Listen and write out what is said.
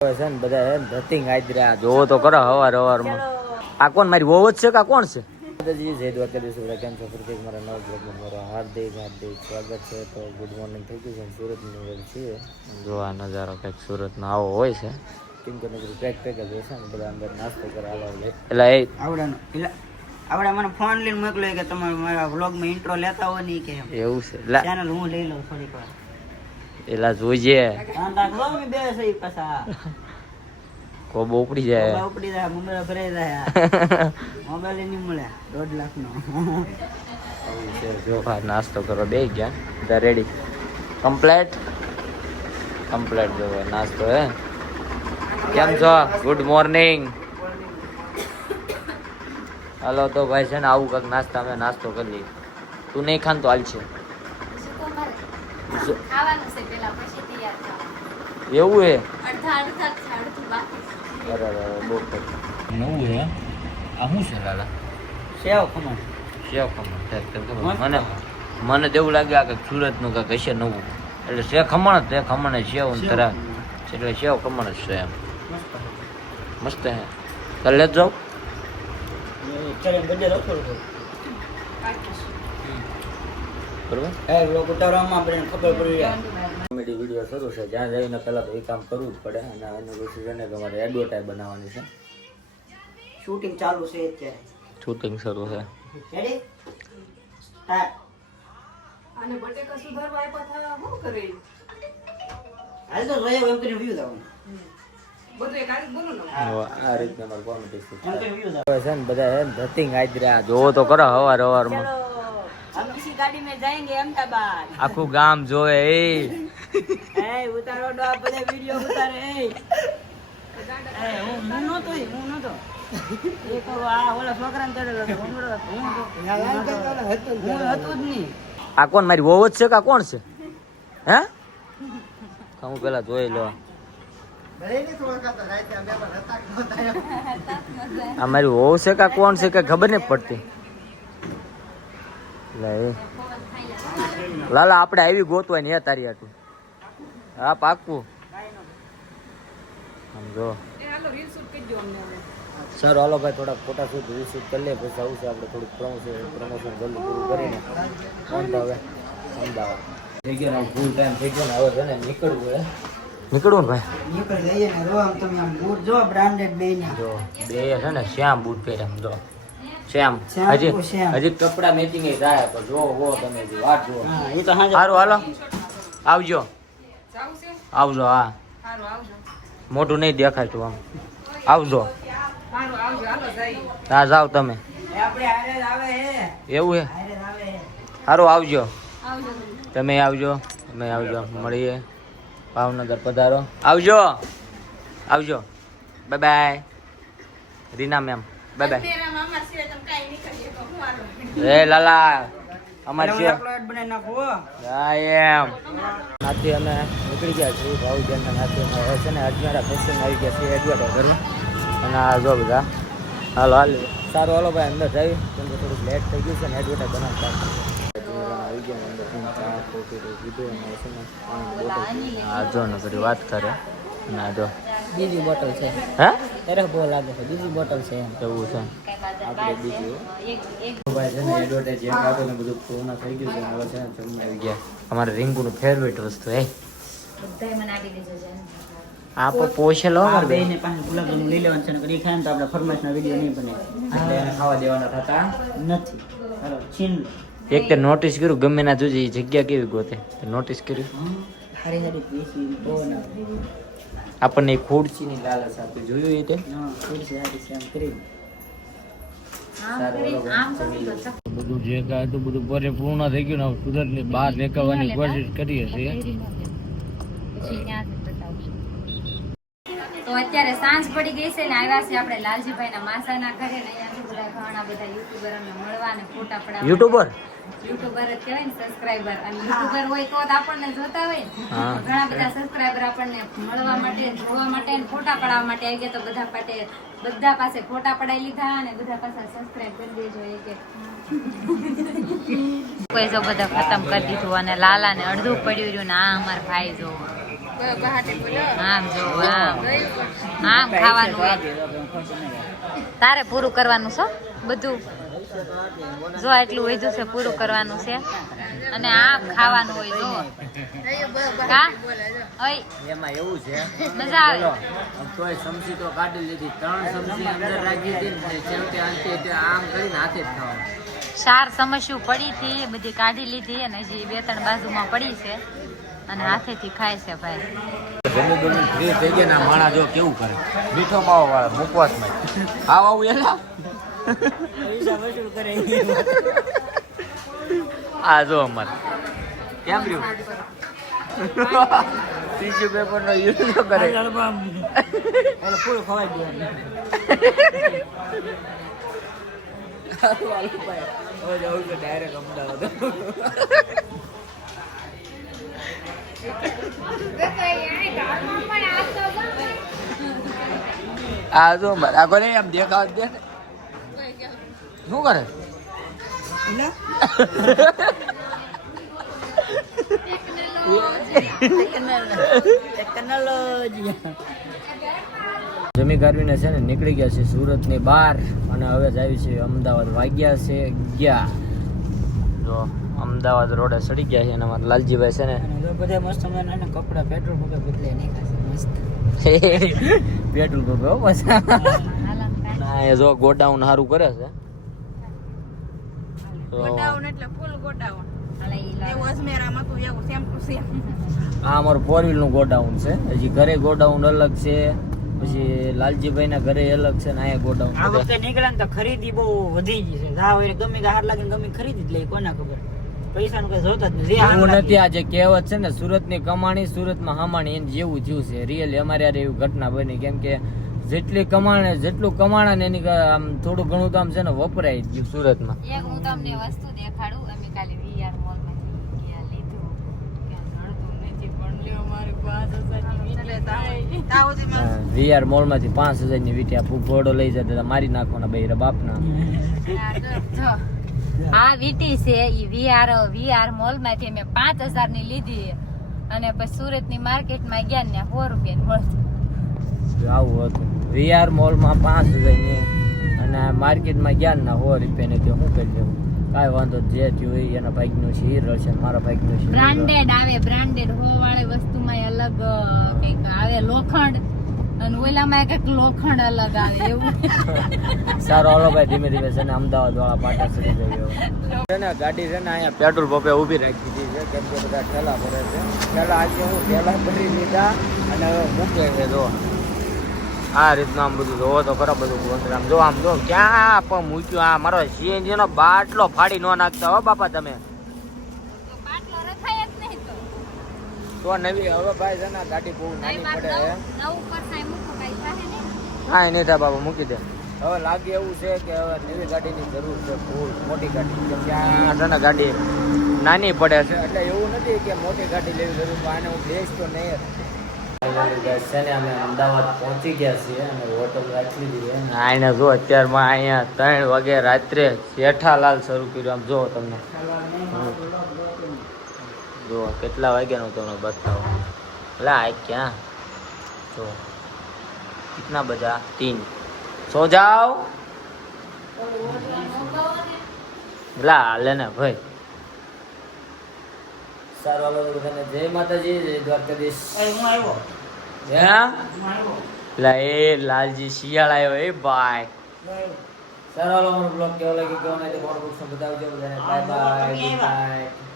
હવે છે ને બધા ધતિંગ આદર્યા જોવો તો કરો હવાર હવારમાં આ કોણ મારી વહુ જ છે કે કોણ છે? દાદાજી જય દ્વારકાધીશ બધા કેમ છો? ફરીથી મારા નવા બ્લોગમાં મારો હાર્દિક હાર્દિક સ્વાગત છે. તો ગુડ મોર્નિંગ થઈ ગયું છે સુરતની વેલ છીએ. જો આ નજારો કંઈક સુરતનો આવો હોય છે. કેમ કે નગરી પેક પેક જ હોય છે ને બધા અંદર નાસ્તો કરવા એટલે એ આવડાનો એટલે આવડા મને ફોન લઈને મોકલ્યો કે તમે મારા વ્લોગમાં ઇન્ટ્રો લેતા હો નહીં કે એવું છે. ચેનલ હું લઈ લઉં થોડીક વાર. એલા જોઈએ ધ્યાન રાખજો અમે બે સહી પાછા. કોબો ઉપડી જાય. મોબાઈલ જાય મોબાઈલ ભરાઈ જાય. મોબાઈલ નહીં મળે દોઢ લાખ નો જો આ નાસ્તો કરો બે ગયા. બધા રેડી કમ્પ્લેટ કમ્પ્લેટ જો નાસ્તો હે? કેમ છો? ગુડ મોર્નિંગ હાલો તો ભાઈ છે ને આવું કંઈક નાસ્તા અમે નાસ્તો કરી લઈએ. તું નહીં ખાન તો હાલ છે જો- ખાવાનું છે પેલા પછી તૈયાર થવાનું. એવું હે? બરાબર બહુ નવું હે? આ શું છે લાલા સેવ ખમણ. સેવ ખમણ તે. મને મને તો એવું લાગે આ કંઈક સુરતનું કંઈક હશે નવું. એટલે શે ખમણ જ છે ખમણ સેવ તરા. એટલે સેવ ખમણ જ છે એમ. મસ્ત. હે. કાલે લેત જાઓ ચાલે બધે રખોડ કરું બરોબર? એ વ્લોગ ઉતારવામાં આપણે ખબર પડી કોમેડી વીડિયો શરૂ છે. જ્યાં જઈને પહેલાં તો એ કામ કરવું જ પડે અને એનું પછી છે ને કે અમારે એડવર્ટાઈઝ બનાવવાની છે. શૂટિંગ ચાલુ છે અત્યારે. શૂટિંગ શરૂ છે. રેડી અને બટેકા સુધારવા આપ્યા હતા શું કરે હાલ તો જોયો એમ કરીને વ્યૂ દાવ બધું એક આરી બોલો ને. આ રીતની અમારી કોમેડી છે. એમ કરીને વ્યૂ દાવ હવે છે ને બધા હે ને ધતિંગ આદર્યા જોવો તો કરો હવાર હવારમાં. ગાડી મેં જાયેંગે અમદાબાદ આખું ગામ જોવે એ. ઉતારો ડો બધે વિડિયો ઉતારે એ હું નતો હું હું હું હતો મારી વહુ છે કે કોણ છે? હે? હું પેલા જોઈ લો અમારી વહુ છે કે કોણ છે કે ખબર નહીં પડતી. લે લાલા આપણે આવી ગોતવાય ને તારી હાટું. હા પાકું આમ જો. એ હાલો રીલ શૂટ કરી દો અમને હવે. સર હાલો ભાઈ થોડા ફોટા શૂટ રીશૂટ કરી લે પછી છે આપણે થોડુંક પ્રમોશન પ્રમોશન જલ્દી પૂરું કરીને. અમદાવાદ અમદાવાદ. થઈ ગયો ને ફૂલ ટાઈમ થઈ ગયો ને હવે છે ને નીકળવું હે. નીકળવું ને ભાઈ? નીકળી જઈએ ને જો આમ તમે આમ બૂટ જો બ્રાન્ડેડ બે ના. જો બે છે ને શ્યામ બૂટ પહેર્યા આમ જો. શ્યામ. હજી તો હજી કપડા મેચિંગ થાય તો જો વો તમે જો વાત જો એ તો સારું હાલો. આવજો. આવજો હા. મોટું નહીં દેખાતું આમ. આવજો. હા જાઓ તમે. હે એવું હે? હે સારું આવજો. આવજો તમે આવજો તમે આવજો મળીએ. ભાવનગર પધારો. આવજો. આવજો. Bye bye Reena ma'am. Bye bye. એ લાલા અમાર છે. હો. એમ. નાથી અમે નીકળી ગયા છીએ ભાવજનના નાથી અમે હવે છે ને અજમેરા ફેશન આવી ગયા છીએ એડવર્ટાઈઝ કરી. અને આ જો બધા. હાલો હાલ. સારું હાલો ભાઈ અંદર જઈ કેમ કે થોડુંક લેટ થઈ ગયું છે ને એડવર્ટાઈઝ બનાવતા આવી ગયા અંદર ચા કોફી તો પીધું અને છે ને બોટલ હા જો ને વાત કરે. ના જો. બીજી બોટલ છે. હે? ત્યારે બહુ લાગે છે. બીજી બોટલ છે એમ. એવું છે. આપણે બીજું ભાઈ છે ને એડવર્ટાઈઝ જેમ કાઢો ને બધું થઈ ગયું છે. હવે છે ને જમવા આવી ગયા. અમારે રિંકુનું ફેવરેટ વસ્તુ હે. બધાય મને આપી દેજો છે. આ પોષેલો આ બે ને પાસે ગુલાબજાંબુ લઈ લેવાનું છે નકર ઈ ખાય તો આપણે ફરમાઈશના વીડિયો નહીં બને. એટલે એને ખાવા દેવાના થતા નથી. હાલો છીન એક તો નોટિસ કર્યું ગમે ના જોજે એ જગ્યા કેવી ગોતે? નોટિસ કર્યું? હારી પીસી આપણને ખુરશીની લાલચ આપી. જોયું એ તે? બધું જે કાંઈ હતું બધું પરિપૂર્ણ થઈ ગયું ને કુદરતની બહાર નીકળવાની કોશિશ કરીએ છીએ. તો અત્યારે સાંજ પડી ગઈ છે ને આવ્યા છે આપણે લાલજીભાઈ ના માસાના ઘરે ને અહીંયા બધા ઘણા બધા યુટ્યુબર અમને મળવા ને ફોટા પડાવવા યુટ્યુબર યુટ્યુબર જ કહેવાય ને સબસ્ક્રાઇબર અને યુટ્યુબર હોય તો જ આપણને જોતા હોય ને. ઘણા બધા સબસ્ક્રાઇબર આપણને મળવા માટે જોવા માટે ફોટા પડાવવા માટે આવી ગયા તો બધા પાસે બધા પાસે ફોટા પડાવી લીધા અને બધા પાસે સબસ્ક્રાઇબ કરી દેજો એક કે. કોઈ જો બધા ખતમ કરી દીધું અને લાલા ને અડધું પડ્યું રહ્યું ને આ અમારા ભાઈ જો. આમ જો આમ. આમ ખાવાનું હોય. તારે પૂરું કરવાનું છો? બધું જો એટલું હોય છે પૂરું કરવાનું છે. અને આમ ખાવાનું હોય જો. કા એમાં એવું છે. મજા આવે. તોય સમસી તો કાઢી લીધી. ત્રણ સમસી અંદર રાખી હતી છેવટે અંતે આમ કરીને હાથે જ ખાવાનું. ચાર સમસ્યું પડી હતી બધી કાઢી લીધી અને હજી બે ત્રણ બાજુમાં પડી છે. અને હાથેથી ખાય છે ભાઈ. જમી બમી ફ્રી થઈ ગયા ને માણા જો કેવું કરે. મીઠો માવો વાળા મુખવાસમાં. આવ આવું એલા. આ જો અમર. કેમ રહ્યું? ટીશ્યુ પેપર નો યુઝ ન કરે. એટલે પૂરું ખવાઈ છે ડાયરેક્ટ અમદાવાદ આ જો આ કોને આમ દેખાવ દે ને. શું કરે? જમી ગારવીને છે ને નીકળી ગયા છે સુરતની બહાર અને હવે જ આવી છે અમદાવાદ વાગ્યા છે ગયા. જો અમદાવાદ રોડે સડી ગયા છે અને અમારા લાલજીભાઈ છે ને બધા મસ્ત મજાના કપડા પેટ્રોલ પંપે બદલે નહીં મસ્ત. પેટ્રોલ પંપ હો પાછા. ના એ જો ગોડાઉન સારું કરે છે. તો એટલે ફૂલ ગોડાઉન. આ અમારું ફોર વ્હીલનું ગોડાઉન છે. હજી ઘરે ગોડાઉન અલગ છે. પછી લાલજીભાઈ ના ઘરે અલગ છે ને અહીંયા ગોડાઉન આ વખતે નીકળ્યા ને તો ખરીદી બહુ વધી ગઈ છે. જા હોય ગમે હાર લાગે ગમે ખરીદી જ લે કોના ખબર? પૈસા નું કઈ જોતા જ નથી. જે હાર એવું લાગે. નથી આ કહેવત છે ને સુરતની કમાણી સુરતમાં હમાણી એમ જેવું થયું છે. રિયલી અમારે યાર એવી ઘટના બની. કેમ કે જેટલી કમાણે જેટલું કમાણા ને એની આમ થોડું ઘણું તો આમ છે ને વપરાય જ ગયું સુરતમાં. એક હું તમને વસ્તુ દેખાડું અમે કાલે વીઆર મોલમાંથી ગયા લીધું. કે નડતું નથી પણ લ્યો મારી પાંચ હજારની વીંટી થાય. વીઆર મોલમાંથી પાંચ હજારની વીટી આ ઘોડો લઈ જતા મારી નાખવાના બૈરા બાપના. આ જો, જો. આ વીટી છે ઈ વીઆર વીઆર મોલમાંથી અમે પાંચ હજારની લીધી. અને પછી સુરતની માર્કેટમાં ગયા ને સો રૂપિયા મળતી આવું હતું. વીઆર મોલમાં પાંચ હજારની અને માર્કેટમાં ગયા ના સો રૂપિયા ને શું કરી લેવું? કાંઈ વાંધો. જે થયું એના ભાઈ નું હીરો છે મારા ભાઈ નું શીર બ્રાન્ડેડ આવે બ્રાન્ડેડ હો વાળી વસ્તુમાં અલગ કંઈક આવે લોખંડ. અને ઓલામાં કંઈક લોખંડ અલગ આવે એવું. સારો ઓલો ભાઈ ધીમે ધીમે છે ને અમદાવાદ વાળા પાટા ચડી જાય છે ને ગાડી છે ને અહીંયા પેટ્રોલ પંપે ઊભી રાખી દીધી છે કેમ કે બધા ઠેલા ભરે છે. ઠેલા આજે હું ઠેલા ભરી લીધા અને હવે મૂકે છે જો. આ રીતનું આમ બધું જોવો તો ખરા બધું ગોંધર આમ જો આમ જો ક્યાં પણ મૂક્યું આ મારો સીએનજી નો બાટલો ફાડી ન નાખતા હો બાપા તમે. તો. નવી હવે ભાઈ છે ને ગાડી બહુ નાની પડે હા. થાય નહીં. થાય બાપા મૂકી દે. હવે લાગે એવું છે કે હવે નવી ગાડીની જરૂર છે ફૂલ મોટી ગાડી ત્યાં છે ને ગાડી નાની પડે છે એટલે એવું નથી કે મોટી ગાડી લેવી જરૂર પણ આને હું બેસ તો નહીં. છે ને અમે પહોંચી ગયા છીએ અને જો અત્યારમાં અહીંયા ત્રણ વાગે રાત્રે જેઠાલાલ શરૂ કર્યું. આમ જો તમને. જો કેટલા વાગ્યાનું તમને બતાવો. એટલે આ ક્યાં? જો કેટલા બધા? તીન. સો જાઓ? એટલે હાલે ને ભાઈ. હાલો તો બધાને. જય માતાજી જય દ્વારકાધીશ. હું આવ્યો. હે? લા એ લાલજી શિયાળ આવ્યો એ ભાઈ. સારું હાલો બ્લોગ કેવો લાગ્યો કેવો નહીં તો કોણ બુક્સ બતાવજો બધાને. Bye bye? નાઇટ